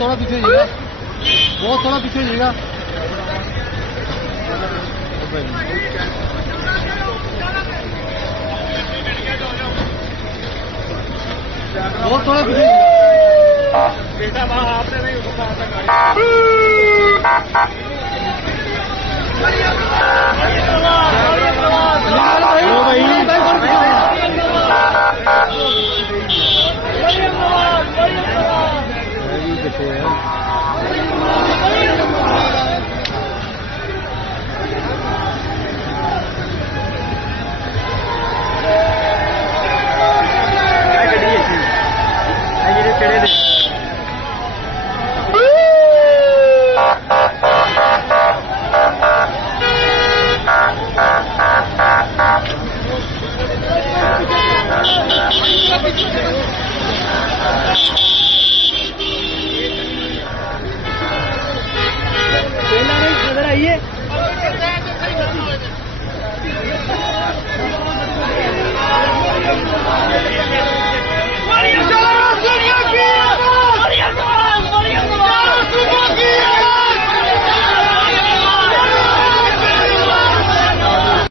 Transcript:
थोड़ा पीछे जाइएगा, बहुत थोड़ा पीछे जाइएगा। बहुत थोड़ा पीछे बेटा, वहाँ आपने नहीं उसको कहा था।